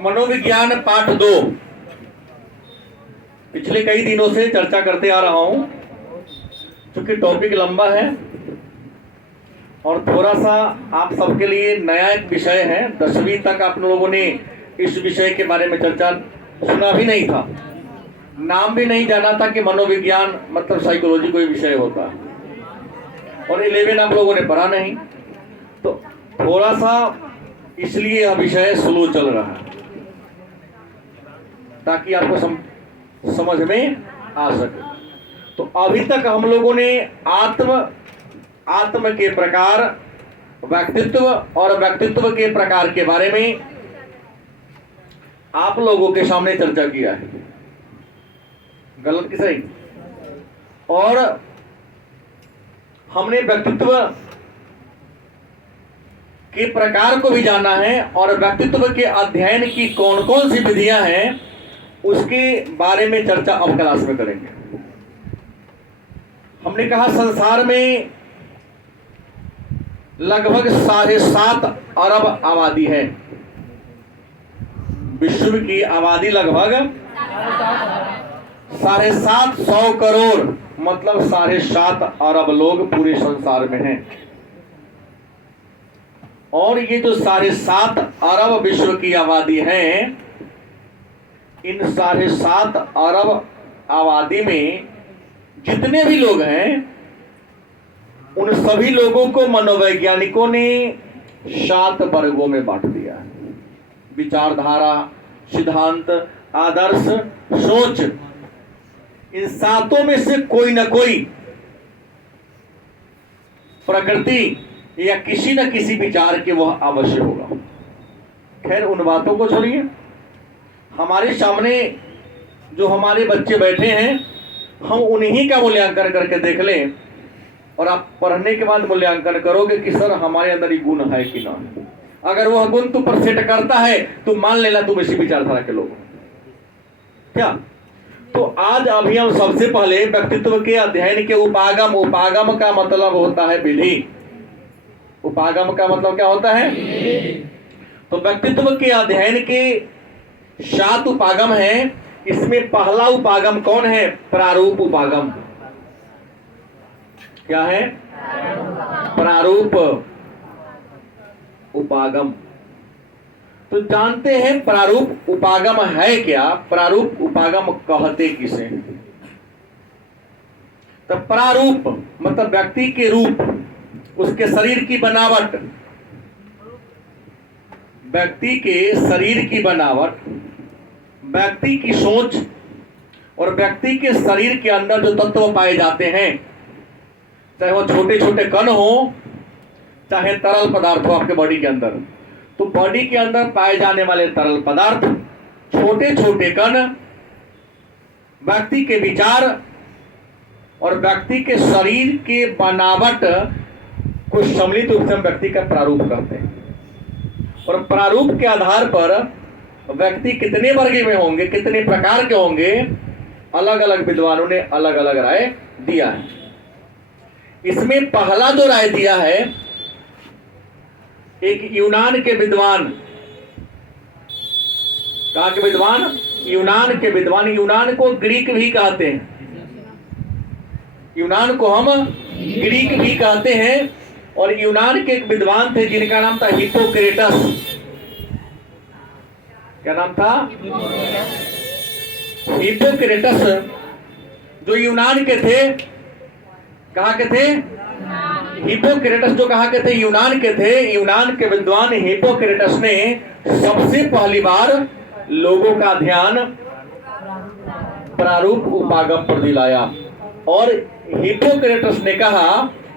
मनोविज्ञान पाठ 2 पिछले कई दिनों से चर्चा करते आ रहा हूं। चूंकि टॉपिक लंबा है और थोड़ा सा आप सबके लिए नया एक विषय है। 10वीं तक आप लोगों ने इस विषय के बारे में चर्चा सुना भी नहीं था, नाम भी नहीं जाना था कि मनोविज्ञान मतलब साइकोलॉजी कोई विषय होता है, और 11 आप लोगों ने पढ़ा नहीं, तो थोड़ा सा इसलिए यह विषय स्लो चल रहा है ताकि आपको समझ में आ सके। तो अभी तक हम लोगों ने आत्म के प्रकार, व्यक्तित्व और व्यक्तित्व के प्रकार के बारे में आप लोगों के सामने चर्चा किया है। गलत कि सही? और हमने व्यक्तित्व के प्रकार को भी जाना है और व्यक्तित्व के अध्ययन की कौन कौन सी विधियां हैं उसके बारे में चर्चा अब क्लास में करेंगे। हमने कहा संसार में लगभग 7.5 अरब आबादी है। विश्व की आबादी लगभग 750 करोड़ मतलब 7.5 अरब लोग पूरे संसार में हैं। और ये जो 7.5 अरब विश्व की आबादी है, इन 7.5 अरब आबादी में जितने भी लोग हैं उन सभी लोगों को मनोवैज्ञानिकों ने 7 वर्गों में बांट दिया है। विचारधारा, सिद्धांत, आदर्श, सोच, इन 7 में से कोई ना कोई प्रकृति या किसी न किसी विचार के वह अवश्य होगा। खैर उन बातों को छोड़िए, हमारे सामने जो हमारे बच्चे बैठे हैं हम उन्हीं का मूल्यांकन करके देख लें और आप पढ़ने के बाद मूल्यांकन करोगे कि सर हमारे अंदर ये गुण है कि ना। अगर वह गुण तुम पर सेट करता है तो मान लेना तुम इसी विचारधारा के लोग हो। क्या? तो आज अभी हम सबसे पहले व्यक्तित्व के अध्ययन के उपागम का मतलब होता है विधि। उपागम का मतलब क्या होता है? तो व्यक्तित्व के अध्ययन के 7 उपागम हैं। इसमें पहला उपागम कौन है? प्रारूप उपागम। क्या है? प्रारूप उपागम। तो जानते हैं प्रारूप उपागम है क्या? प्रारूप उपागम कहते किसे? तो प्रारूप मतलब व्यक्ति के रूप, उसके शरीर की बनावट, व्यक्ति के शरीर की बनावट, व्यक्ति की सोच और व्यक्ति के शरीर के अंदर जो तत्व पाए जाते हैं, चाहे वो छोटे छोटे कण हो चाहे तरल पदार्थ हो आपके बॉडी के अंदर, तो बॉडी के अंदर पाए जाने वाले तरल पदार्थ, छोटे छोटे कण, व्यक्ति के विचार और व्यक्ति के शरीर के बनावट को सम्मिलित रूप से हम व्यक्ति का प्रारूप कहते हैं। और प्रारूप के आधार पर व्यक्ति कितने वर्ग में होंगे, कितने प्रकार के होंगे, अलग अलग विद्वानों ने अलग अलग राय दिया है। इसमें पहला जो राय दिया है एक यूनान के विद्वान, कहाँ के विद्वान? यूनान के विद्वान। यूनान को ग्रीक भी कहते हैं, यूनान को हम ग्रीक भी कहते हैं। और यूनान के एक विद्वान थे जिनका नाम था हिप्पोक्रेटस। क्या नाम था? हिप्पोक्रेटस, जो यूनान के थे। कहाँ के थे? हिप्पोक्रेटस जो कहाँ के थे? यूनान के थे। यूनान के विद्वान हिप्पोक्रेटस ने सबसे पहली बार लोगों का ध्यान प्रारूप उपागम पर दिलाया। और हिप्पोक्रेटस ने कहा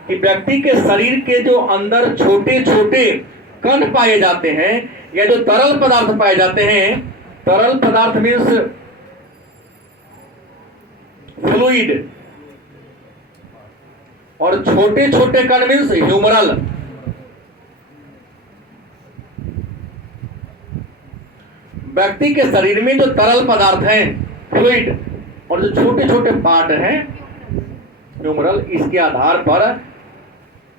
कि व्यक्ति के शरीर के जो अंदर छोटे छोटे कण पाए जाते हैं या जो तरल पदार्थ पाए जाते हैं, तरल पदार्थ मीन्स फ्लूइड, और छोटे छोटे कण मीन्स ह्यूमरल। व्यक्ति के शरीर में जो तरल पदार्थ हैं फ्लूइड और जो छोटे छोटे पार्ट हैं ह्यूमरल, इसके आधार पर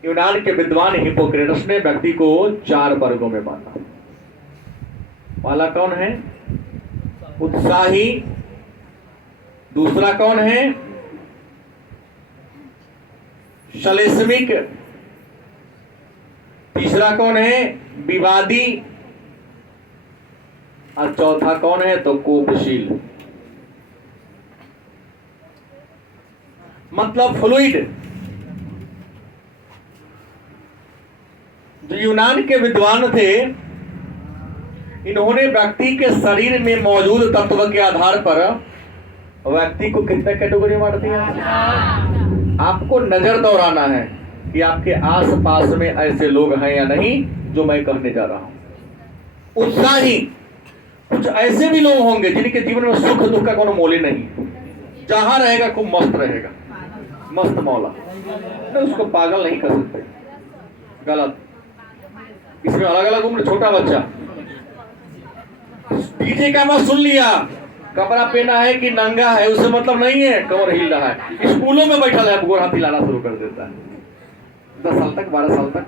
यूनान के विद्वान हिप्पोक्रेटस ने व्यक्ति को 4 वर्गों में बांटा। पहला कौन है? उत्साही। दूसरा कौन है? श्लेष्मिक। तीसरा कौन है? विवादी। और चौथा कौन है? तो कोपशील, मतलब फ्लूइड। जो यूनान के विद्वान थे, इन्होंने व्यक्ति के शरीर में मौजूद तत्व के आधार पर व्यक्ति को कितने कैटेगरी में बांट दिया। आपको नजर दौड़ाना है कि आपके आसपास में ऐसे लोग हैं या नहीं जो मैं कहने जा रहा हूं। उत्साही, कुछ ऐसे भी लोग होंगे जिनके जीवन में सुख दुख का कोई मोल ही नहीं, जहां रहेगा खूब मस्त रहेगा, मस्त मौला, नहीं उसको पागल नहीं कर सकते, गलत। इसमें अलग अलग उम्र, छोटा बच्चा डीजे का मैं सुन लिया, कपड़ा पहना है कि नंगा है उससे मतलब नहीं है, कमर हिल रहा है, स्कूलों में बैठा है गोरा पिलाना शुरू कर देता है 10 साल तक 12 साल तक।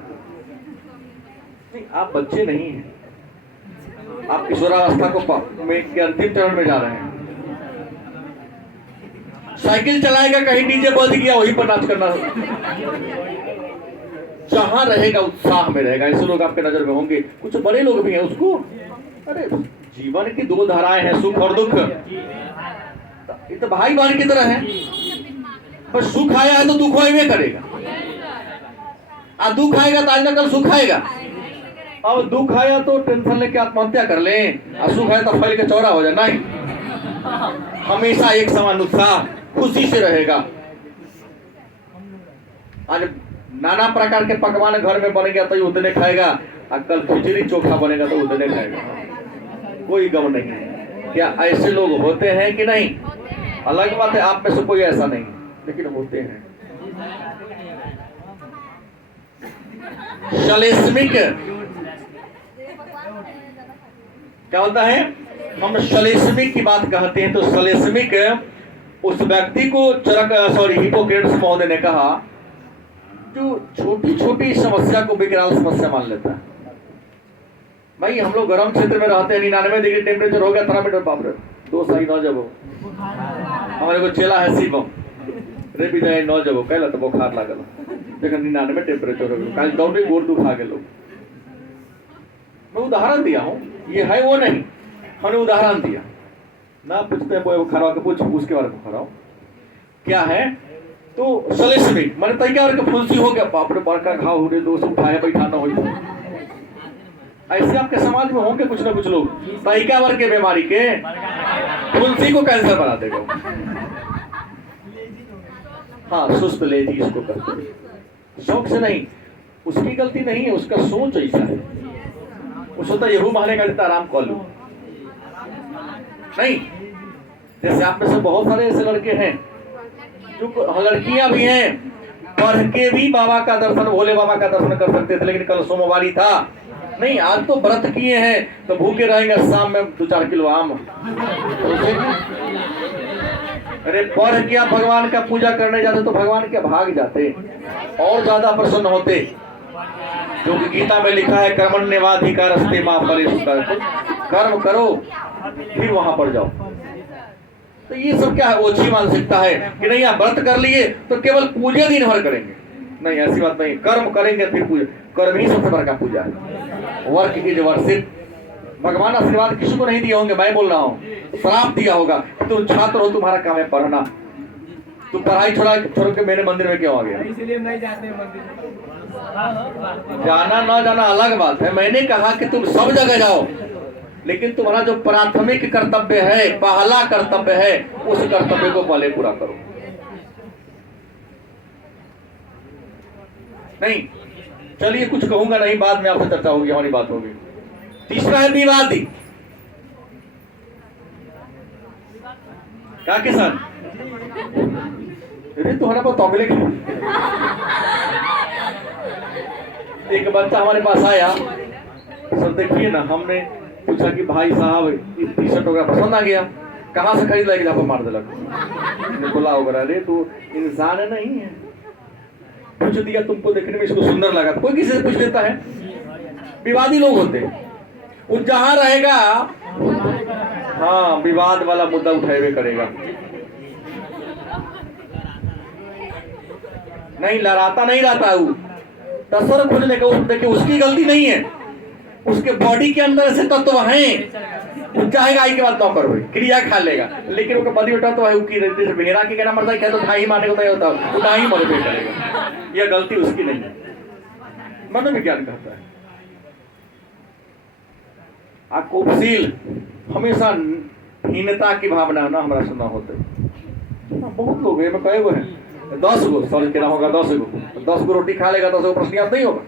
नहीं, आप बच्चे नहीं हैं, आप किशोरावस्था के अंतिम चरण में जा रहे हैं। साइकिल चलाएगा, कहीं डीजे बज गया वहीं पर नाच करना, जहां रहेगा उत्साह में रहेगा। ऐसे लोग आपके नजर में होंगे। कुछ बड़े लोग भी हैं, उसको अरे जीवन की 2 धाराएं हैं, सुख और दुख, ये तो भाई बहन की तरह है। पर सुख आया है तो दुख आएगा करेगा, और दुख आएगा तो आज ना कल सुख आएगा। अब दुख आया तो टेंशन लेके आत्महत्या कर लें, और सुख आया तो फैल के चौड़ा हो जाए, नहीं, हमेशा एक समान उत्साह खुशी से रहेगा। आज नाना प्रकार के पकवान घर में बनेगा तो उतने खाएगा, और कल खिचड़ी चोखा बनेगा तो उतने खाएगा, कोई गम नहीं। क्या ऐसे लोग होते हैं कि नहीं? अलग बात है आप में से कोई ऐसा नहीं, लेकिन होते हैं। श्लेष्मिक क्या होता है? हम श्लेष्मिक की बात कहते हैं। तो श्लेष्मिक उस व्यक्ति को हिपोक्रेट्स महोदय ने कहा जो छोटी छोटी समस्या को विकराल समस्या मान लेता है। भाई हम लोग गर्म क्षेत्र में रहते हैं, 99 डिग्री टेम्परेचर हो गया, थर्मामीटर बाप रे 2 सही न जब हमारे को चेला है शिवम रे भी जाए न जब कहला तो बुखार लागल, देखो 99 टेम्परेचर हो गया, कल दौड़े गोड़ दुखा के लोग। मैं उदाहरण दिया हूँ, ये है वो नहीं, हमने उदाहरण दिया ना। पूछते हैं वो खड़ा के पूछ उसके बारे में खड़ा क्या है। तो श्लेष्मिक मैंने तरीका करके फुंसी हो गया, बाप रे बड़का घाव हो रहे, दोस्त उठाए बैठा ना हो। ऐसे आपके समाज में होंगे कुछ ना कुछ लोग, तरीका वर्ग के बीमारी के फुंसी को कैंसर बना देगा। हाँ, सुस्त लेजी इसको कहते हैं, शौक से नहीं, उसकी गलती नहीं है, उसका सोच ऐसा है। उस होता यहू माने का जितना आराम कर लो नहीं। जैसे आप में से बहुत सारे ऐसे लड़के हैं जो, लड़कियां भी हैं, पढ़ के भी बाबा का दर्शन, भोले बाबा का दर्शन कर सकते थे, लेकिन कल सोमवारी था नहीं, आज तो व्रत किए हैं तो भूखे रहेंगे, शाम में 2-4 किलो आम। अरे पढ़ के आप भगवान का पूजा करने जाते तो भगवान के भाग जाते और ज्यादा प्रसन्न होते। जो कि गीता में लिखा है, कर्मण्येवाधिकारस्ते मा फलेषु कदाचन, कर्म करो फिर वहां पर जाओ। तो ये सब क्या है? ओछी मानसिकता है कि नहीं आप व्रत कर लिए तो केवल पूजा दिन भर करेंगे, नहीं ऐसी बात नहीं। कर्म करेंगे फिर पूजा, कर्म ही सबसे बड़ा पूजा है। Work is worship. भगवान आशीर्वाद किसी को नहीं दिए होंगे, मैं बोल रहा हूँ, श्राप दिया होगा। तुम छात्र हो, तुम्हारा काम है पढ़ना, तुम पढ़ाई छोड़ के मेरे मंदिर में क्यों आ गया? इसलिए नहीं जाते मंदिर। जाना ना जाना अलग बात है। मैंने कहा कि तुम सब जगह जाओ, लेकिन तुम्हारा जो प्राथमिक कर्तव्य है, पहला कर्तव्य है, उस कर्तव्य को पहले पूरा करो। नहीं चलिए कुछ कहूंगा नहीं, बाद में आपसे चर्चा होगी, हमारी बात होगी। तीसरा है विवादी। क्या किसान तुम्हारा बहुत तौबले। एक बच्चा हमारे पास आया, सर देखिए ना, हमने पूछा कि भाई साहब टी शर्ट वगैरह पसंद आ गया, कहाँ से खरीद लाएगी? आपको मार दिलक, बोला होगा अरे तू इंसान है नहीं है, पूछ दिया तुमको देखने में इसको सुंदर लगा, कोई किसी से पूछ लेता है। विवादी लोग होते हैं, वो जहां रहेगा हाँ विवाद वाला मुद्दा उठाएवे करेगा। नहीं लड़ाता नहीं रहता वो तस्वर खोजने का। देखिए उसकी गलती नहीं है, उसके बॉडी के अंदर ऐसे तत्व हैं, चाहेगा आई के बाद नौकर हो क्रिया खा लेगा, लेकिन वो बॉडी उठा तो है उसकी भेड़ा के कहना मरता है तो ढाई मारने को तैयार होता है, वो ढाई मर पे करेगा। यह गलती उसकी नहीं है, मनोविज्ञान कहता है। कुपशील हमेशा हीनता की भावना ना हमारा सुना होते बहुत लोग हैं, मैं कहे हुए हैं 10 गो सॉरी कहना होगा 10 गो रोटी खा लेगा 10 गो प्रश्न याद नहीं होगा।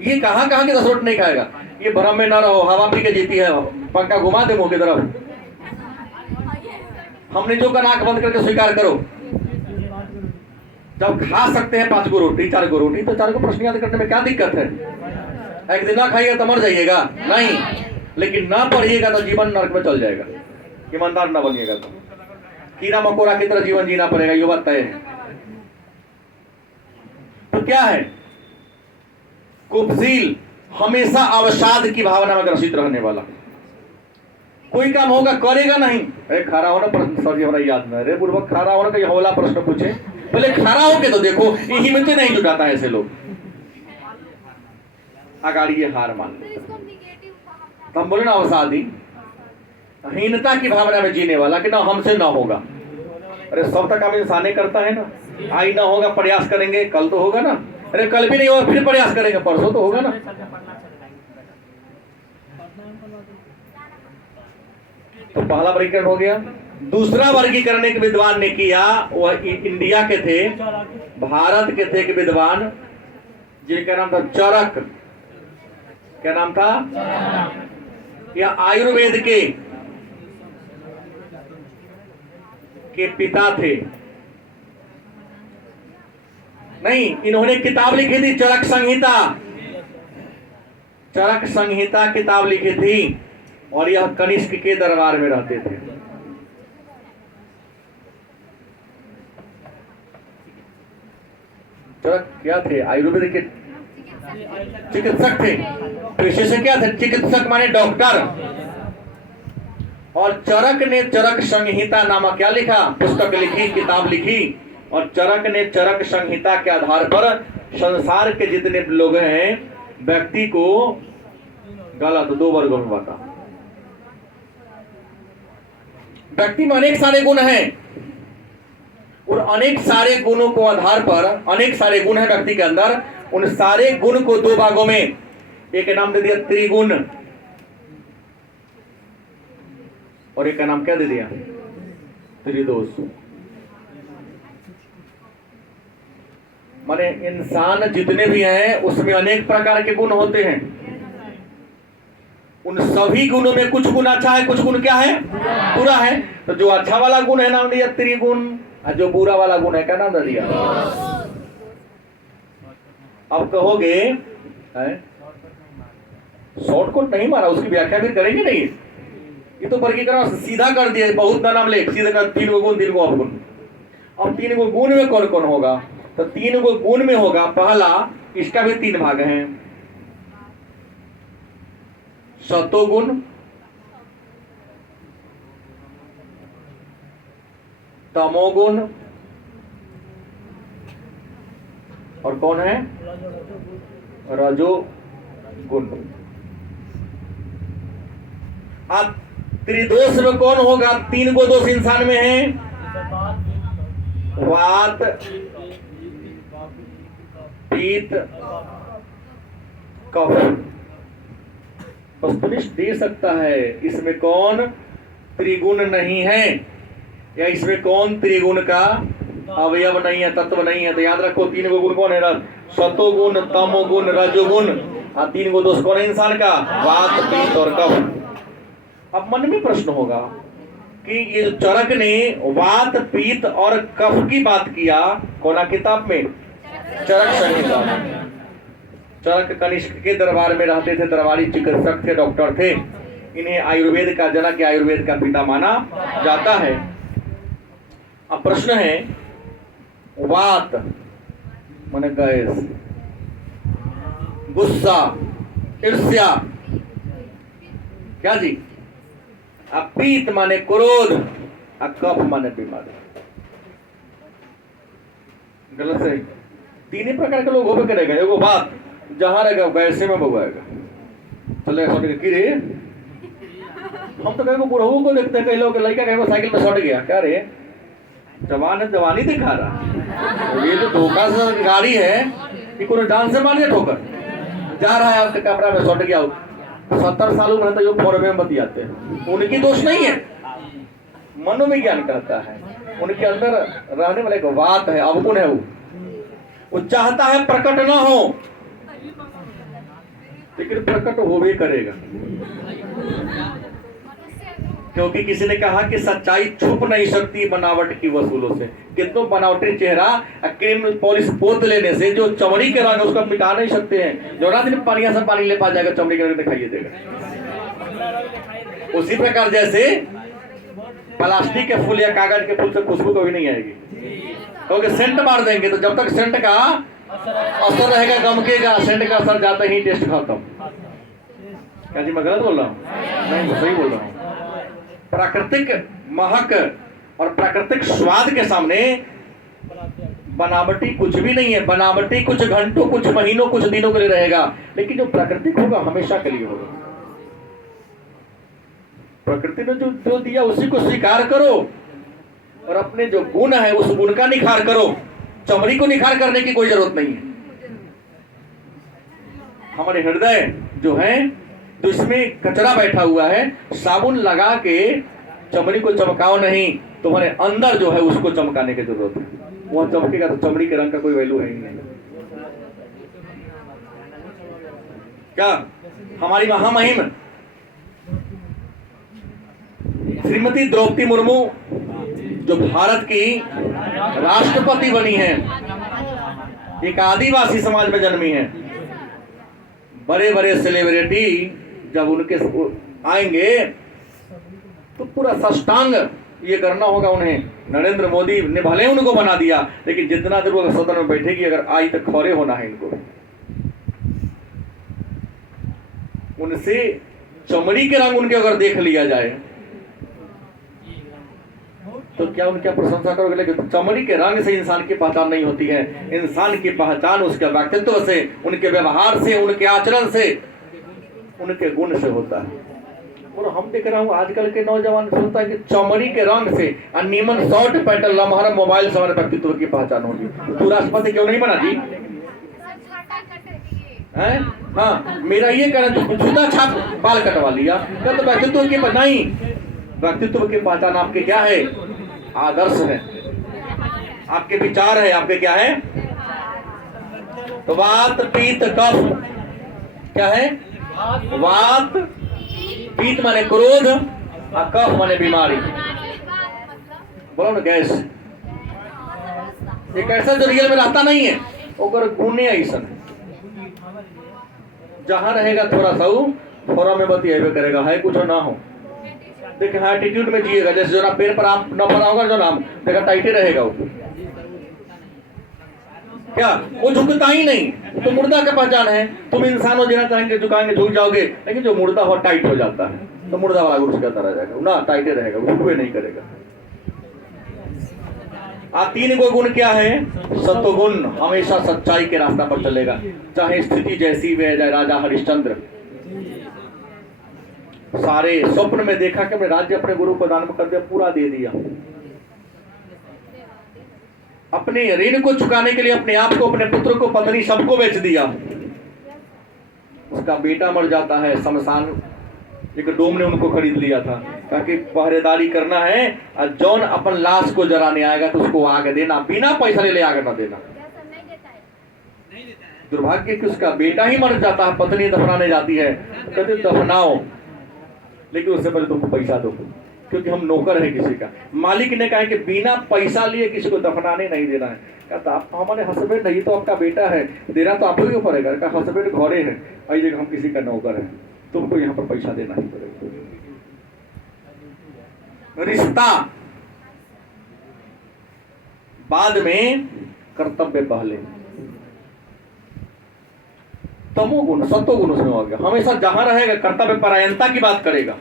ये कहाँ कहाँ के 10 रोटी नहीं खाएगा, ये भ्रम में ना रहो, हवा पी के जीती है, पंखा घुमा दे मुंह की तरफ। हमने जो का आंख बंद करके स्वीकार करो, जब खा सकते हैं 5 गो रोटी 4 गो रोटी तो 4 गो प्रश्न याद करने में क्या दिक्कत है। एक दिन ना खाइएगा तो मर जाइएगा नहीं, लेकिन ना पढ़िएगा तो जीवन नरक में चल जाएगा, ईमानदार ना बनिएगा तो कीड़ा मकोड़ा की तरह जीवन जीना पड़ेगा, ये बात तय है। तो क्या है, कुपशील हमेशा अवसाद की भावना में ग्रसित रहने वाला, कोई काम होगा करेगा नहीं। अरे खड़ा होना प्रश्न सर जी हमारा याद नहीं, अरे पूर्वक खड़ा होना का हौला प्रश्न पूछे, पहले खड़ा होके तो देखो, ये हिम्मत नहीं जुटाता है ऐसे लोग, अगाड़ी ये हार मान लेते। तो हम बोले ना अवसादी, हीनता की भावना में जीने वाला कि ना हमसे ना होगा। अरे सब तक हम इंसान करता है ना, आई ना होगा प्रयास करेंगे कल तो होगा ना, अरे कल भी नहीं होगा फिर प्रयास करेंगे परसों तो होगा ना। तो पहला वर्गीकरण हो गया। दूसरा वर्गीकरण एक विद्वान ने किया, वह इंडिया के थे, भारत के थे एक विद्वान जिनका नाम था चरक। क्या नाम था? यह आयुर्वेद के पिता थे। नहीं, इन्होंने किताब लिखी थी चरक संहिता, चरक संहिता किताब लिखी थी, और यह कनिष्क के दरबार में रहते थे। चरक क्या थे? आयुर्वेद के चिकित्सक थे, पेशे से क्या थे? चिकित्सक माने डॉक्टर। और चरक ने चरक संहिता नामक क्या लिखा? पुस्तक लिखी, किताब लिखी। और चरक ने चरक संहिता के आधार पर संसार के जितने लोग हैं व्यक्ति को गलत 2 वर्गों में बांटा। व्यक्ति में अनेक सारे गुण हैं, और अनेक सारे गुणों को आधार पर, अनेक सारे गुण हैं व्यक्ति के अंदर, उन सारे गुण को 2 भागों में एक नाम दे दिया त्रिगुण, और एक का नाम क्या दे दिया? त्रिदोष। माने इंसान जितने भी हैं उसमें अनेक प्रकार के गुण होते हैं, उन सभी गुणों में कुछ गुण अच्छा है, कुछ गुण क्या है? बुरा है। तो जो अच्छा वाला गुण है नाम दिया त्रिगुण, और जो बुरा वाला गुण है क्या नाम दे दिया? अब कहोगे शॉर्टकट नहीं मारा, उसकी व्याख्या भी करेंगे नहीं, ये तो वर्गीकरण सीधा कर दिया, बहुत ना नाम ले सीधा कर 3 गुण 3 अवगुण। अब 3 गुण में कौन कौन होगा? तो 3 गुण में होगा पहला, इसका भी 3 भाग हैं, सतोगुण, तमोगुण, और कौन है? रजोगुण। अब त्रिदोष में कौन होगा? 3 गो दोष इंसान में है, वात, पीत, कफ। वस्तुनिष्ठ दे सकता है इसमें कौन त्रिगुण नहीं है, या इसमें कौन त्रिगुण का अवयव नहीं है, तत्व नहीं है। तो याद रखो 3 गो गुण कौन है? सतोगुण, तमोगुण, रजोगुण। 3 गो दोष कौन है इंसान का? वात, पीत और कफ। अब मन में प्रश्न होगा कि ये चरक ने वात, पीत और कफ की बात किया कौन किताब में? चरक संहिता में। चरक कनिष्क के दरबार में रहते थे, दरबारी चिकित्सक थे, डॉक्टर थे। इन्हें आयुर्वेद का जनक या आयुर्वेद का पिता माना जाता है। अब प्रश्न है, वात माने गैस, गुस्सा, ईर्ष्या, क्या जी, अब पीत माने क्रोध, अब कफ माने बीमारी। गलत सही, तीन ही प्रकार के लोग होबे करेगा। एगो बात, जहां रहेगा वैसे में बगवाएगा, चले सट के गिरे। हम तो कहीं बुढ़ऊ को देखते हैं, कई लोग लड़का कहीं साइकिल में सट गया, क्या रे जवान है, जवानी दिखा रहा, तो ये तो धोखा से गाड़ी है कि कोई डांस से मार दिया ठोकर, जा रहा है आपके कपड़ा में सट गया। 70 साल उम्र है तो ये फौरन में बतियाते हैं, उनकी दोष नहीं है, मनोविज्ञान कहता है उनके अंदर रहने वाले एक बात है, अवगुण है, वो चाहता है प्रकट ना हो, लेकिन प्रकट हो भी करेगा। क्योंकि किसी ने कहा कि सच्चाई छुप नहीं सकती बनावट की वसूलों से। कितनों बनावटी चेहरा क्रीम पॉलिश पोत लेने से जो चमड़ी के रंग उसको मिटा नहीं सकते हैं। जो रात दिन पानिया से पानी ले पा जाएगा, चमड़ी के रंग दिखाई देगा। उसी प्रकार जैसे प्लास्टिक के फूल या कागज के फूल से खुशबू कभी नहीं आएगी, क्योंकि सेंट मार देंगे तो जब तक सेंट का असर रहेगा गमकेगा, सेंट का असर जाते ही टेस्ट खत्म। क्या जी मैं गलत बोल रहा हूँ? नहीं, मैं सही बोल रहा हूँ। प्राकृतिक महक और प्राकृतिक स्वाद के सामने बनावटी कुछ भी नहीं है। बनावटी कुछ घंटों, कुछ महीनों, कुछ दिनों के लिए रहेगा, लेकिन जो प्राकृतिक होगा हमेशा के लिए होगा। प्रकृति ने जो दिया उसी को स्वीकार करो और अपने जो गुण है उस गुण का निखार करो। चमड़ी को निखार करने की कोई जरूरत नहीं है। हमारे हृदय जो है तो इसमें कचरा बैठा हुआ है, साबुन लगा के चमड़ी को चमकाओ नहीं, तुम्हारे अंदर जो है उसको चमकाने की जरूरत है। वह चमकेगा तो चमड़ी के रंग का कोई वैल्यू है ही नहीं। क्या हमारी महामहिम श्रीमती द्रौपदी मुर्मू जो भारत की राष्ट्रपति बनी है, एक आदिवासी समाज में जन्मी है। बड़े बड़े सेलिब्रिटी जब उनके आएंगे तो पूरा साष्टांग ये करना होगा उन्हें। नरेंद्र मोदी ने भले उनको बना दिया, लेकिन जितना देर वो सदन में बैठेगी अगर आई तक खड़े होना है इनको। उनसे चमड़ी के रंग उनके अगर देख लिया जाए तो क्या उनकी प्रशंसा करोगे? लेकिन चमड़ी के रंग से इंसान की पहचान नहीं होती है। इंसान की पहचान उसके व्यक्तित्व से, उनके व्यवहार से, उनके आचरण से, उनके गुण से होता है। और हम देख रहा हूँ आजकल के नौजवान सोचता है कि चमड़ी के रंग से नीमन शॉर्ट पैंट लम्हा मोबाइल से हमारे व्यक्तित्व की पहचान होगी। तू राष्ट्रपति क्यों नहीं बना जी? है? हाँ, मेरा ये कहना, जुदा छाप बाल कटवा लिया, तो व्यक्तित्व की नहीं, व्यक्तित्व की पहचान आपके क्या है? आदर्श है, आपके विचार है, आपके क्या है? तो वात पीत कफ क्या है? वात पीत माने क्रोध और कफ माने बीमारी। बोलो ना गैस। एक ऐसा जो रियल में रहता नहीं है, ओकर गुणे ऐसा जहां रहेगा थोड़ा सा थोड़ा में बतियाबे करेगा, है कुछ ना हो। देखिए हाँ, एटीट्यूड में जिएगा, जैसे जो ना पेड़ पर आप न पड़ा होगा, जो नाम देखा टाइटे रहेगा वो, क्या वो झुकता ही नहीं। तो मुर्दा का पहचान है। तुम इंसान हो, जिना चाहेंगे झुकाएंगे झुक जाओगे, लेकिन जो मुर्दा हो टाइट हो जाता है तो मुर्दा वाला गुरुष करता रह जाएगा ना, टाइटे रहेगा, झुकवे नहीं करेगा। तीन गो गुण क्या है? सत्वगुण हमेशा सच्चाई के रास्ता पर चलेगा, चाहे स्थिति जैसी भी है। जाए राजा हरिश्चंद्र सारे स्वप्न में देखा कि मैं राज्य अपने गुरु को दान कर दिया, पूरा दे दिया। अपने ऋण को चुकाने के लिए अपने आप को, अपने पुत्र को, पत्नी सबको बेच दिया। उसका बेटा मर जाता है, शमशान एक डोम ने उनको खरीद लिया था, ताकि पहरेदारी करना है और जौन अपन लाश को जलाने आएगा तो उसको आग देना, बिना पैसा ले आग न देना। दुर्भाग्य कि उसका बेटा ही मर जाता है, पत्नी दफनाने जाती है, कहते दफनाओ, लेकिन उससे पहले तुमको पैसा दो, क्योंकि हम नौकर है किसी का। मालिक ने कहा कि बिना पैसा लिए किसी को दफनाने नहीं देना है। कहता आप हमारे हस्बैंड नहीं, तो आपका बेटा है, देना तो आप ही ऊपर है। का हस्बैंड घरे है, आई जगह हम किसी का नौकर है, तुमको यहाँ पर पैसा देना ही पड़ेगा। रिश्ता बाद में, कर्तव्य पहले। तमोगुण, सत्वगुण उसमें हो गया। हमेशा जहां रहेगा कर्तव्य परायणता की बात करेगा,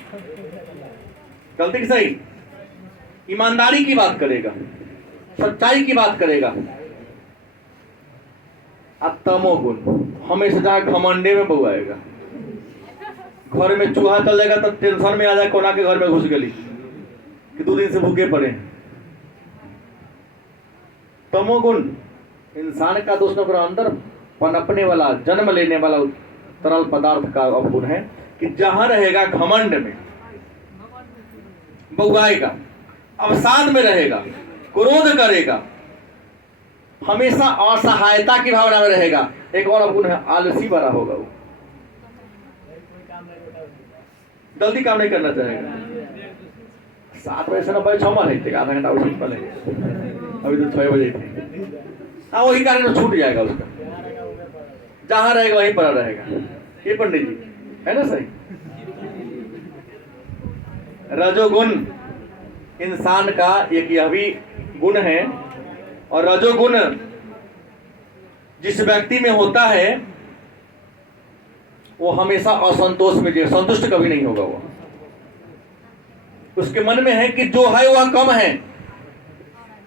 गलती की सही, ईमानदारी की बात करेगा, सच्चाई की बात करेगा। तमोगुण हमेशा जहां घमंडे में बउआएगा, घर में चूहा चल जाएगा तो टेंशन में आ जाए, कोना के घर में घुस गई कि 2 दिन से भूखे पड़े। तमोगुण इंसान का दोष न अंदर पनपने वाला, जन्म लेने वाला तरल पदार्थ का अवगुण है कि जहां रहेगा घमंड में बउआएगा, अवसाद में रहेगा, क्रोध करेगा, हमेशा असहायता की भावना में रहेगा। एक और अवगुण है आलसी बड़ा होगा, वो जल्दी काम नहीं करना चाहेगा। 7 बजे से 9 6 है, आधा घंटा उसी पहले, अभी तो 6 बजे थे। हाँ, वही कारण छूट जाएगा उसका, जहां रहेगा वहीं पर रहेगा। ये पंडित जी है ना सही। रजोगुण इंसान का एक यह भी गुण है, और रजोगुण जिस व्यक्ति में होता है वो हमेशा असंतोष में जिए, संतुष्ट कभी नहीं होगा। वो उसके मन में है कि जो है वह कम है,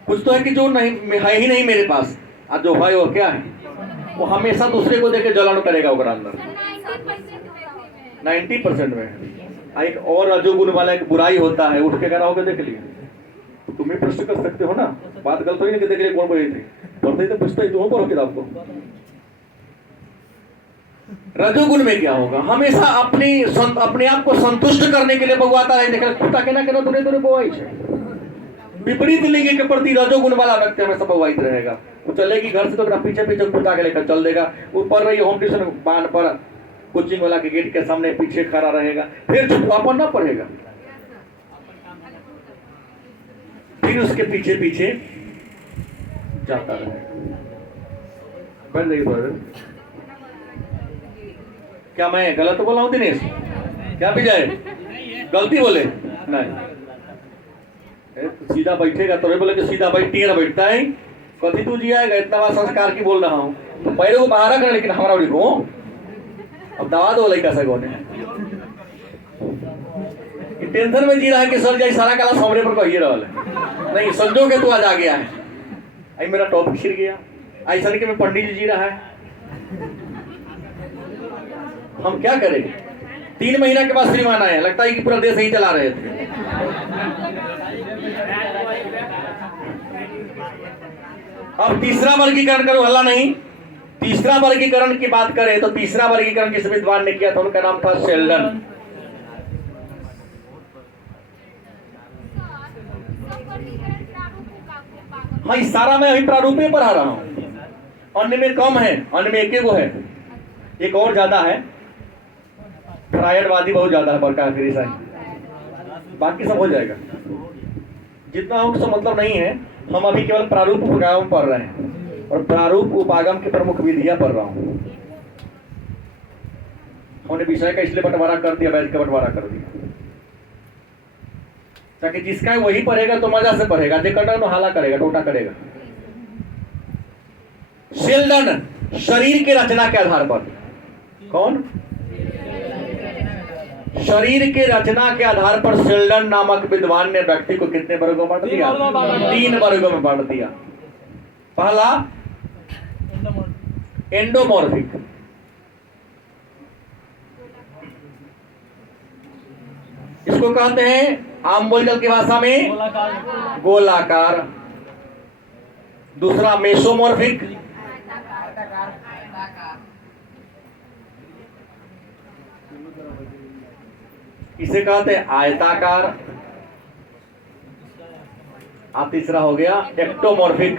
कुछ तो है कि जो नहीं है ही नहीं मेरे पास, और जो है वो क्या है, वो हमेशा दूसरे को देकर जलन करेगा उसके अंदर। 90% में एक और रजोगुण वाला एक बुराई होता है, उठ के कह रहा होगा देख लिए, तुम ही प्रश्न कर सकते हो ना, बात गलत हो ही नहीं कि देख लिए कौन बोली थी, पढ़ते ही तो पूछते ही तुम पढ़ो किताब को। रजोगुण में क्या होगा, हमेशा अपने आप को संतुष्ट करने के लिए बउआता है। देखा कुत्ता के ना कहना तुरे तुरे बउआई है। विपरीत लिंग के प्रति रजोगुण वाला व्यक्ति हमेशा बउआइत रहेगा। वो चलेगी घर से तो अपना पीछे पीछे कुत्ता के लेकर चल देगा। वो पढ़ रही होम ट्यूशन बांध पर कोचिंग वाला के गेट के सामने पीछे खड़ा रहेगा, फिर अपन ना पढ़ेगा, फिर उसके पीछे पीछे जाता रहेगा। बैठ जाइए थोड़ा देर। क्या मैं गलत बोला हूँ दिनेश? क्या भी जाए गलती बोले नहीं, तो सीधा बैठेगा तो बोले कि सीधा बैठिए ना, बैठता है कथी तू जी आएगा, इतना बड़ा संस्कार की बोल रहा हूँ, तो पैरों को बाहर रखना, लेकिन हमारा उड़ी को अब दवा दो लड़का से गोने टेंशन में जी रहा है कि सर जाए सारा काला सामने पर कहिए रहा है, नहीं संजो के तू आज आ गया है, आई मेरा टॉपिक छिड़ गया, ऐसा नहीं कि मैं पंडित जी रहा है। हम क्या करेंगे? 3 महीना के बाद श्रीमान आए, लगता है कि पूरा देश ही चला रहे थे। अब तीसरा वर्गीकरण करो, हल्ला नहीं। तीसरा वर्गीकरण की बात करें तो तीसरा वर्गीकरण जिस विद्वान ने किया था उनका नाम था शेल्डन। हाँ, इस सारा मैं अभी प्रारूप में पढ़ा रहा हूं, अन्य में कम है, अन्य में एक है, एक और ज्यादा है, रायणवादी बहुत ज्यादा है, बड़का फिर बाकी सब हो जाएगा। जितना हो उससे मतलब नहीं है, हम अभी केवल प्रारूप उपागम पढ़ रहे हैं, और प्रारूप उपागम की प्रमुख विधियां पढ़ रहा हूं। हमने विषय का इसलिए बंटवारा कर दिया, वैध का बंटवारा कर दिया, ताकि जिसका वही पढ़ेगा तो मजा से पढ़ेगा, देखकर तो हाला करेगा, टोटा करेगा। शेल्डन शरीर के रचना के आधार पर, कौन? शरीर के रचना के आधार पर शेल्डन नामक विद्वान ने व्यक्ति को कितने वर्गों में बांट दिया? 3 वर्गों में बांट दिया। पहला एंडोमॉर्फिक, इसको कहते हैं आम बोलचाल की भाषा में गोलाकार। दूसरा मेसोमॉर्फिक, इसे कहते हैं आयताकार। अब तीसरा हो गया एक्टोमॉर्फिक,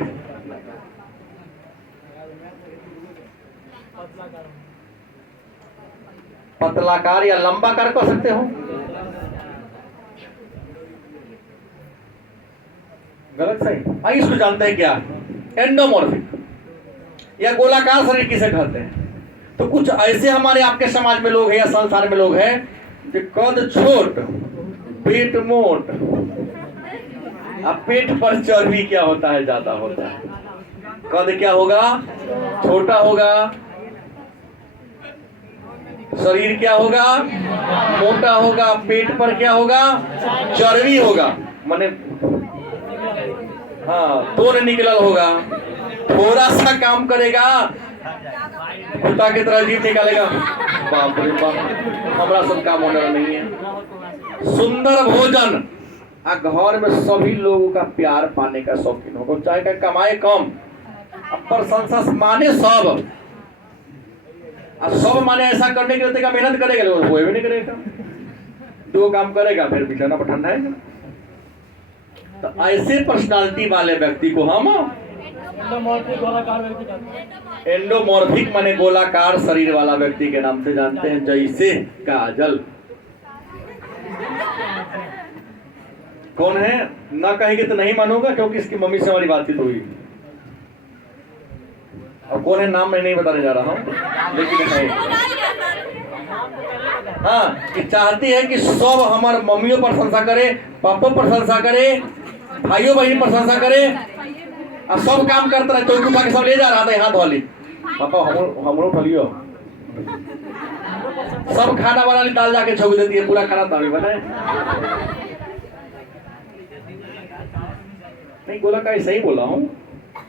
पतलाकार या लंबाकार कह सकते हो। गलत सही? आइए इसको जानते हैं क्या एंडोमॉर्फिक या गोलाकार शरीर किसे कहते हैं। तो कुछ ऐसे हमारे आपके समाज में लोग हैं या संसार में लोग हैं जो कद छोट, पेट मोट, अब पेट पर चर्बी क्या होता है? ज्यादा होता है। कद क्या होगा? छोटा होगा, शरीर क्या होगा? मोटा होगा। पेट पर क्या होगा? चर्बी होगा, माने हाँ तोड़ निकलल होगा। थोड़ा सा काम करेगा कुत्ता की तरह जीव निकालेगा। बाप रे बाप, हमारा सब काम होने वाला नहीं है। सुंदर भोजन, घर में सभी लोगों का प्यार पाने का शौकीन होगा, चाहे का कमाए कम, प्रशंसा माने सब, सब माने ऐसा करने के लिए मेहनत करेगा, वो भी नहीं करेगा, दो काम करेगा फिर बिछाना पर ठंडा है। तो ऐसे पर्सनालिटी वाले व्यक्ति को हम एंडोमॉर्फिक माने गोलाकार शरीर वाला व्यक्ति के नाम से जानते हैं, जैसे काजल। कौन है? ना कहेंगे तो नहीं मानूंगा, क्योंकि इसकी मम्मी से हमारी बातचीत हुई। अब कौन है नाम मैं नहीं बताने जा रहा हूँ, लेकिन है हाँ कि चाहती है कि सब हमारे मम्मियों पर प्रशंसा करे, पापा पर प्रशंसा करे, भाइयों बहन पर प्रशंसा करे, और सब काम करता रहे। तो उठा के सब ले जा रहा था, हाथ वाली पापा हम उठा लियो, सब खाना बनाने दाल जाके छोड़ देती है, पूरा खाना तभी बनाए। नहीं बोला का सही बोला हूँ,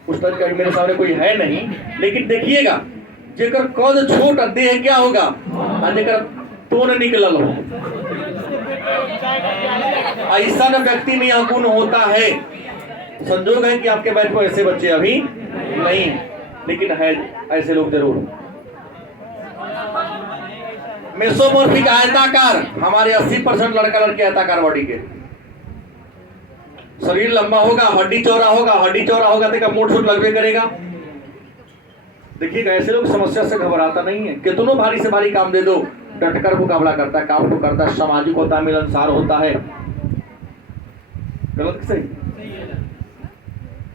उस तरह का मेरे सामने कोई है नहीं, लेकिन देखिएगा जेकर कद छोट देह क्या होगा, जेकर तोन निकलल हो, ऐसा न व्यक्ति में यह गुण होता है। संजोग है कि आपके बैच में ऐसे बच्चे अभी नहीं, लेकिन है ऐसे लोग जरूर। मेसोमॉर्फिक आयताकार, हमारे 80% लड़का लड़के आयताकार बॉडी के, शरीर लंबा होगा, हड्डी चौड़ा होगा, हड्डी चौड़ा होगा तो मोट छोट लगवे करेगा। देखिएगा ऐसे लोग समस्या से घबराता नहीं है, कितनों भारी से भारी काम दे दो डटकर मुकाबला करता है, काम को करता है, सामाजिक होता है, मिलनसार होता है। गलत सही?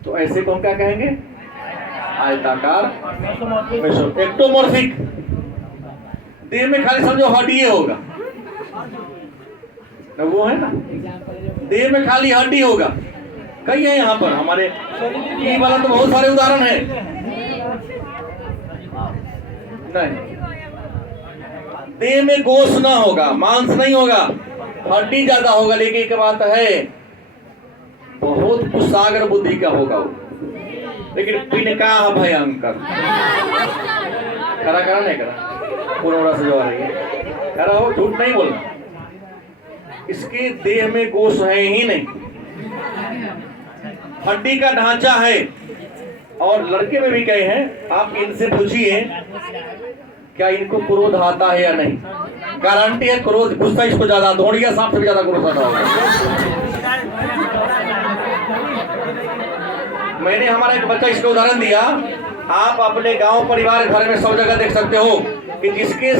तो ऐसे को हम क्या कहेंगे? आयताकार। एक्टोमॉर्फिक, देह में खाली समझो हड्डी होगा, वो है ना, देह में खाली हड्डी होगा। कई है यहाँ पर हमारे ये वाला तो बहुत सारे उदाहरण है। नहीं, देह में गोश्त ना होगा, मांस नहीं होगा, हड्डी ज्यादा होगा, लेकिन एक बात है बहुत कुशाग्र बुद्धि का होगा वो, लेकिन पिनका भयंकर। करा नहीं करा पूरा से जो आ रही है, करा हो, झूठ नहीं बोलना। इसके देह में गोश्त है ही नहीं, हड्डी का ढांचा है। और लड़के में भी कहे हैं, आप इनसे पूछिए क्या इनको क्रोध आता है या नहीं, गारंटी है क्रोध, गुस्सा इसको ज्यादा, दौड़िया सांप से भी ज्यादा क्रोध आता होगा। मैंने हमारा एक बच्चा इसका उदाहरण दिया, आप अपने गांव परिवार घर में सब जगह देख सकते हो कि जिसके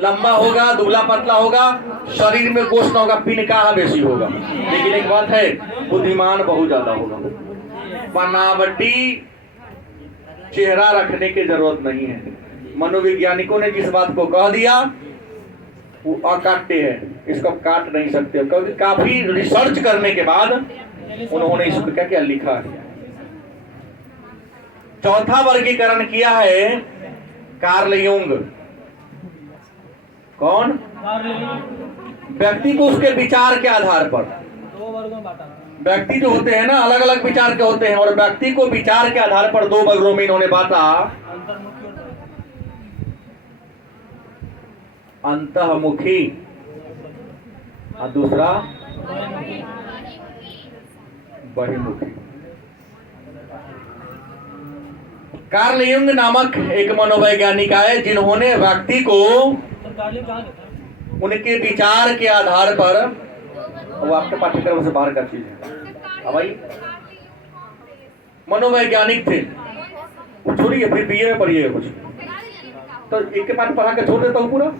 लंबा होगा, दुबला पतला होगा, शरीर में गोश्त ना होगा, पिनकाह बेसी होगा, लेकिन एक बात है बुद्धिमान बहुत ज्यादा होगा। बनावटी चेहरा रखने की जरूरत नहीं है। मनोवैज्ञानिकों ने जिस बात को कह दिया वो अकाट्य है, इसको काट नहीं सकते, क्योंकि काफी रिसर्च करने के बाद उन्होंने इसको क्या क्या लिखा है। चौथा वर्गीकरण किया है कार्ल युंग। कौन? व्यक्ति को उसके विचार के आधार पर, व्यक्ति जो होते हैं ना अलग अलग विचार के होते हैं, और व्यक्ति को विचार के आधार पर दो वर्गों में इन्होंने बांटा, अंतर्मुखी और दूसरा बहिर्मुखी। कार्ल युंग नामक एक मनोवैज्ञानिक आए जिन्होंने व्यक्ति को उनके विचार के आधार पर, वो आपके पाठ्यक्रम से बाहर का चीज है, अब भाई मनोवैज्ञानिक थे, छोड़िए फिर बीए में पढ़िए कुछ, तो एक के पाठ पढ़ा के छोड़ देता हूँ पूरा।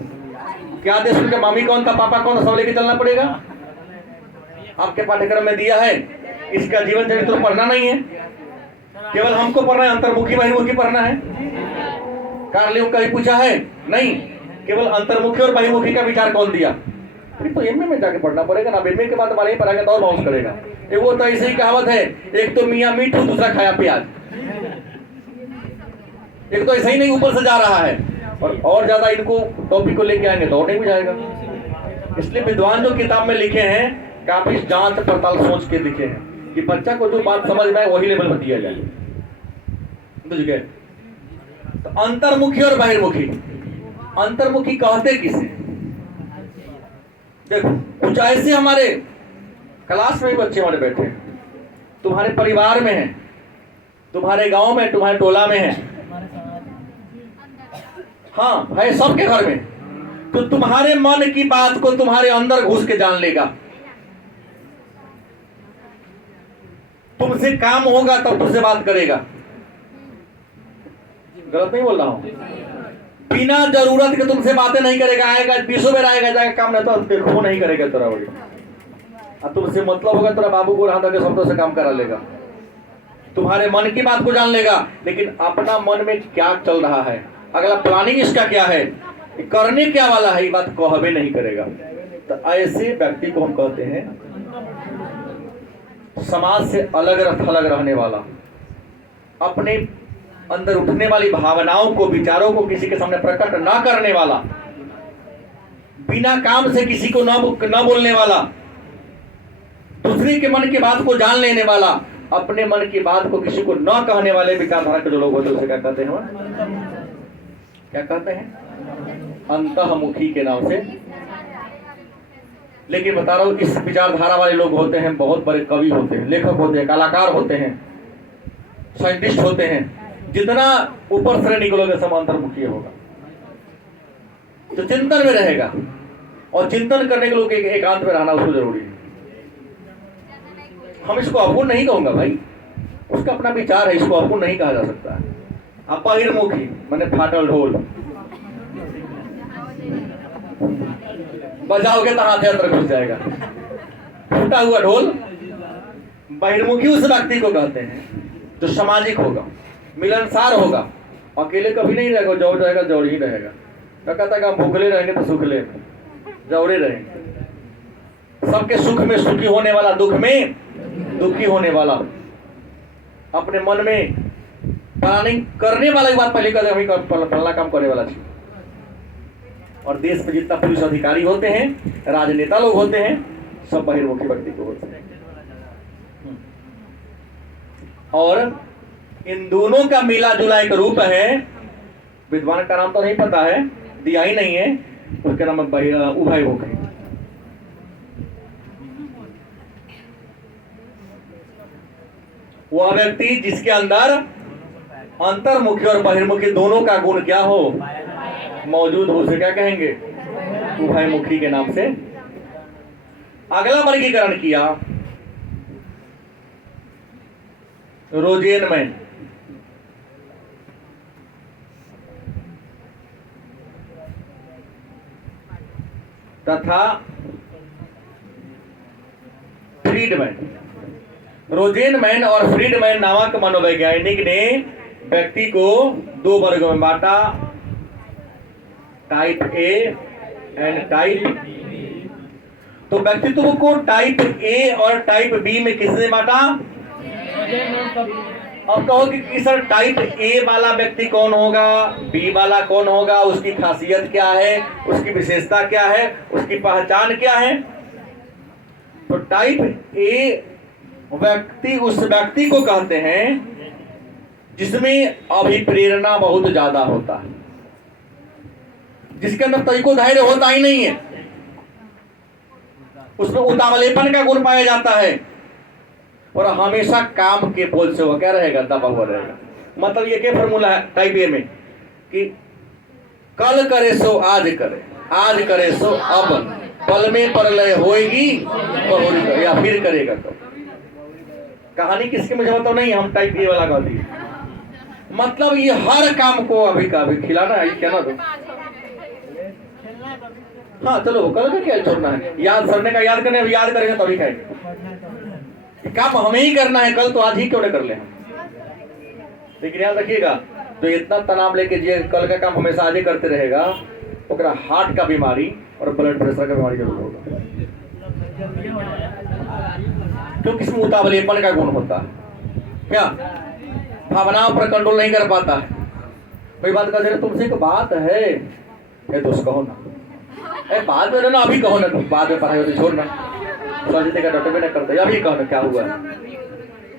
क्या देश उनके मामी कौन था, पापा कौन था, सब लेके चलना पड़ेगा। आपके पाठ्यक्रम में दिया है, इसका जीवन चरित्र तो पढ़ना नहीं है, केवल हमको पढ़ना है, अंतर्मुखी बहिर्मुखी पढ़ना है। कार्ल युंग का ही पूछा है, नहीं, केवल अंतर्मुखी और बहिर्मुखी का विचार कौन दिया, फिर तो एमए में जाके पढ़ना पड़ेगा ना, एमए के बाद वाले पढ़ाएगा तो और बाउंस करेगा। वो तो ऐसे ही कहावत है, एक तो मियाँ मीठ दूसरा खाया प्याज, एक तो ऐसे ही नहीं ऊपर से जा रहा है, और ज्यादा इनको टॉपिक को लेके आएंगे तो और नहीं बुझाएगा। इसलिए विद्वान जो किताब में लिखे हैं काफी जांच पड़ताल सोच के लिखे हैं कि बच्चा को जो बात समझ में आए वही लेवल पर दिया जाए। बुझ गए? तो अंतर्मुखी और बहिर्मुखी, अंतर्मुखी कहते किसे? देखो कुछ ऐसे हमारे क्लास में बच्चे हमारे बैठे हैं, तुम्हारे परिवार में हैं, तुम्हारे गांव में, तुम्हारे टोला में है, हाँ है सबके घर में, तो तुम्हारे मन की बात को तुम्हारे अंदर घुस के जान लेगा। तुमसे काम होगा तब तुमसे बात करेगा। गलत नहीं बोल रहा हूं? बिना जरूरत के तुमसे बातें नहीं करेगा, आएगा 20 बेर आएगा जाएगा, काम नहीं तो देखो नहीं करेगा तेरा वही। और तुमसे मतलब होगा तेरा बाबू को रहा के शब्दों से काम करा लेगा, तुम्हारे मन की बात को जान लेगा, लेकिन अपना मन में क्या चल रहा है, अगला प्लानिंग इसका क्या है, करने क्या वाला है, ये बात कहवे नहीं करेगा। तो ऐसे व्यक्ति को हम कहते हैं समाज से अलग थलग रहने वाला, अपने अंदर उठने वाली भावनाओं को, विचारों को किसी के सामने प्रकट ना करने वाला, बिना काम से किसी को न बोलने वाला, दूसरे के मन की बात को जान लेने वाला, अपने मन की बात को किसी को न कहने वाले विचारधारा के जो लोग होते हैं उसे क्या कहते हैं? क्या कहते हैं? अंतःमुखी के नाम से। लेकिन बता रहा हूं इस विचारधारा वाले लोग होते हैं बहुत बड़े कवि होते हैं, लेखक होते हैं, कलाकार होते हैं, साइंटिस्ट होते हैं। जितना ऊपर श्रेणी के लोग सब अंतर्मुखी होगा तो चिंतन में रहेगा, और चिंतन करने के लोग एकांत में रहना उसको जरूरी है। हम इसको अवगुण नहीं कहूंगा भाई, उसका अपना विचार है, इसको अवगुण नहीं कहा जा सकता है। अब बहिर्मुखी माने फाटल ढोल बजाओगे तो हाथ अंदर घुस जाएगा, फूटा हुआ ढोल। बहिर्मुखी उस व्यक्ति को कहते हैं जो सामाजिक होगा, मिलनसार होगा, अकेले कभी नहीं रहेगा, जौड़ रहेगा जौड़ ही रहेगा। तो कहता है कि हम भूखले रहेंगे तो सुखले जौड़े रहेंगे। सबके सुख में सुखी होने वाला, दुख में दुखी होने वाला, अपने मन में प्लानिंग करने वाला की बात पहले कहते फलना काम करने वाला चाहिए। और देश में जितना पुलिस अधिकारी होते हैं, राजनेता लोग होते हैं, सब बहिर्मुखी व्यक्ति को होते हैं। और इन दोनों का मिला जुला एक रूप है, विद्वान का नाम तो नहीं पता है, दिया ही नहीं है, उसके नाम उभयमुखी। वह व्यक्ति जिसके अंदर अंतर्मुखी और बहिर्मुखी दोनों का गुण क्या हो, मौजूद हो, उसे क्या कहेंगे? उभयमुखी के नाम से। अगला वर्गीकरण किया रोजेनमैन। तथा फ्रीडमैन। रोजेनमैन और फ्रीडमैन नामक मनोवैज्ञानिक ने व्यक्ति को दो वर्गों में बांटा, type A and type B. तो व्यक्तित्व को टाइप ए और टाइप बी में किसने बांटा? अब कहो कि सर टाइप ए वाला व्यक्ति कौन होगा, बी वाला कौन होगा, उसकी खासियत क्या है, उसकी विशेषता क्या है, उसकी पहचान क्या है? तो टाइप ए व्यक्ति उस व्यक्ति को कहते हैं जिसमें अभिप्रेरणा बहुत ज्यादा होता है, जिसके अंदर तरीको धैर्य होता ही नहीं है, उसमें उतावलेपन का गुण पाया जाता है, और हमेशा काम के बोझ से वो क्या रहेगा? दबा हुआ रहेगा। मतलब ये क्या फॉर्मूला है टाइप ए में कि कल करे सो आज करे, आज करे सो अब, पल में परलय होएगी या फिर करेगा तो। कहानी किसके मुझे बताओ नहीं, हम टाइप ए वाला कहती है। मतलब ये हर काम को अभी का अभी खिलाना है, क्या ना तो हाँ चलो कल का क्या छोड़ना है, याद सरने का याद करने, याद करेंगे तभी खाएंगे। काम हमें ही करना है, कल तो आज ही क्यों न कर ले हम। लेकिन याद रखिएगा, तो इतना तनाव लेके जो कल का काम हमेशा आज ही करते रहेगा, ओकरा हार्ट का बीमारी और ब्लड प्रेशर का बीमारी जरूर होगा, क्योंकि इसमें उतावलेपन का गुण होता है। क्या भावनाओं पर कंट्रोल नहीं कर पाता है, कोई बात कर, तुमसे एक बात है दोस्त, कहो ना। बात में ना, अभी कहो ना, तुम बाद में पढ़ाई होती छोड़ ना, का डॉक्टर भी ना करते, अभी कहो ना क्या हुआ।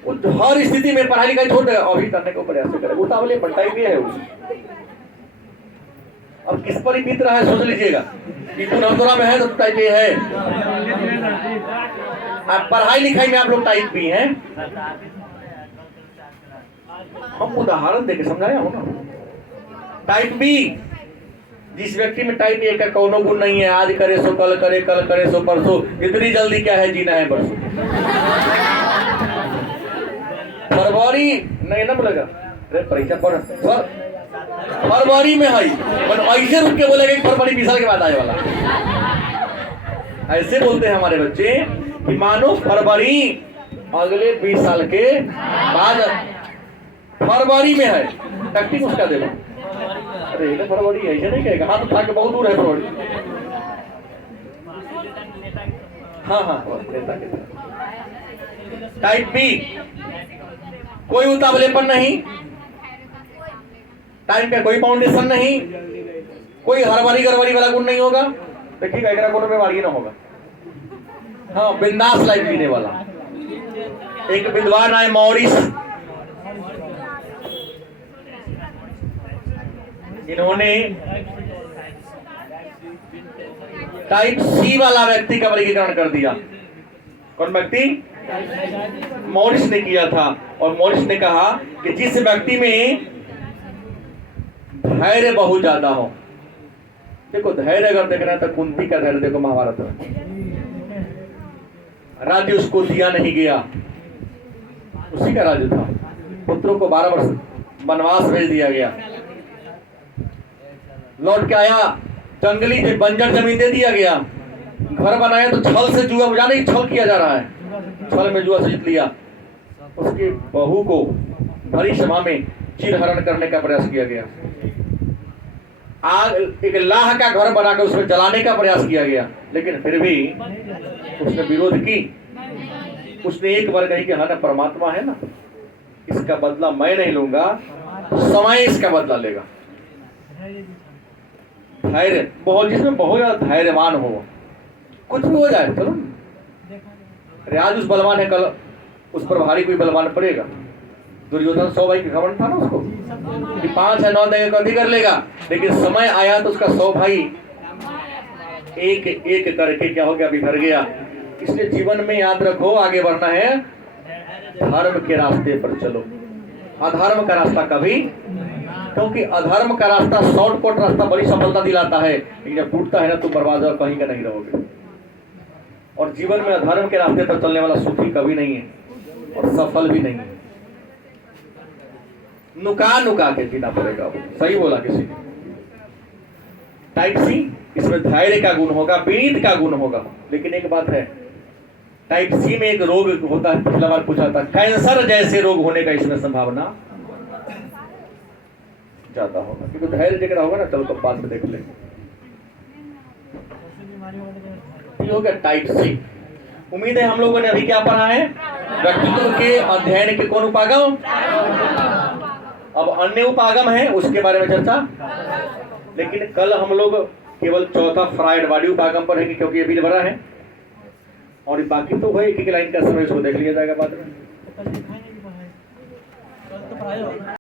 वो हर स्थिति में पढ़ाई लिखाई छोड़ दे, अभी करने को प्रयास करे, उतावले पट्टाई भी है वो। अब किस पर ही बीत रहा है सोच लीजिएगा कि तू नवदुरा में है तो टाइप ए है, अब पढ़ाई लिखाई में आप लोग टाइप बी हैं। हम उदाहरण देके समझाया हूं ना। टाइप बी, जिस व्यक्ति में टाइप ए का कोनो गुण नहीं है, आज करे सो कल करे, कल करे सो परसों, इतनी जल्दी क्या है, जीना है बरसों। फरवरी नहीं ना बोलेगा, अरे परीक्षा पढ़ सर, फरवरी में है, ऐसे रुक के बोलेगा कि फरवरी 20 साल के बाद आने वाला। ऐसे बोलते हैं हमारे बच्चे कि मानो फरवरी अगले 20 साल के बाद फरवरी में है, टैक्टिक उसका दे लो। अरे ये फरवरी ऐसे नहीं कहेगा, हाँ तो था कि बहुत दूर है फरवरी। हाँ टाइप बी, कोई उतावलेपन नहीं, टाइम का कोई फाउंडेशन नहीं, कोई हरवारी गरवारी वाला गुण नहीं होगा। देखिएगा एक गुण में वारी ना होगा। हाँ, बिंदास लाइफ जीने वाला। एक विद्वान आए मॉरिस, इन्होंने टाइप सी वाला व्यक्ति का वर्गीकरण कर दिया। कौन व्यक्ति? मॉरिस ने किया था। और मॉरिस ने कहा कि जिस व्यक्ति में धैर्य बहुत ज्यादा हो, देखो धैर्य अगर देखना है तो कुंती का धैर्य देखो महाभारत में, राज्य उसको दिया नहीं गया, उसी का राज्य था। पुत्रों को 12 वर्ष वनवास भेज दिया गया, लौट के आया, जंगली बंजर जमीन दे दिया गया, घर बनाया तो छल से जुआ, बुझा नहीं छल किया जा रहा है, छल में जुआ से जीत लिया। उसकी बहू को भरी सभा में चिरहरण करने का प्रयास किया गया, आग एक लाह का घर बनाकर उसमें जलाने का प्रयास किया गया, लेकिन फिर भी उसने विरोध की। उसने एक बार कही कि हाँ ना, परमात्मा है ना, इसका बदला मैं नहीं लूंगा, समय इसका बदला लेगा। धैर्य बहुत, जिसमें बहुत ज्यादा धैर्यवान हो, कुछ भी हो जाए चलो, अरे आज उस बलवान है, कल उस पर भारी कोई बलवान पड़ेगा। दुर्योधन 100 भाई का घमंड था ना उसको कि 5 है 9 देंगे कभी कर लेगा, लेकिन समय आया तो उसका 100 भाई एक एक करके क्या हो गया, बिखर गया। इसलिए जीवन में याद रखो, आगे बढ़ना है धर्म के रास्ते पर चलो, अधर्म का रास्ता कभी, क्योंकि अधर्म का रास्ता शॉर्टकट रास्ता बड़ी सफलता दिलाता है, लेकिन जब टूटता है ना तुम बर्बाद हो, कहीं का नहीं रहोगे। और जीवन में अधर्म के रास्ते पर चलने वाला सुखी कभी नहीं है और सफल भी नहीं है। नुका नुका के जीना पड़ेगा। सही बोला किसी ने। टाइप सी, इसमें धैर्य का गुण होगा, विनीत का गुण होगा। लेकिन एक बात है, टाइप सी में एक रोग होता है, पिछला बार पूछा था, कैंसर जैसे रोग होने का इसमें संभावना ज्यादा होगा, क्योंकि धैर्य जगह होगा ना, चलो तो बाद में देख लेंगे। ये हो गया टाइप सी। उम्मीद है हम लोगों ने अभी क्या पढ़ा है, व्यक्तित्व के अध्ययन के कौन उपागम, अब अन्य उपागम है उसके बारे में चर्चा। लेकिन कल हम लोग केवल चौथा फ्रायडवादी उपागम पर है, क्योंकि ये बिल बड़ा है, और बाकी तो है एक लाइन का समय, उसको देख लिया जाएगा बाद में।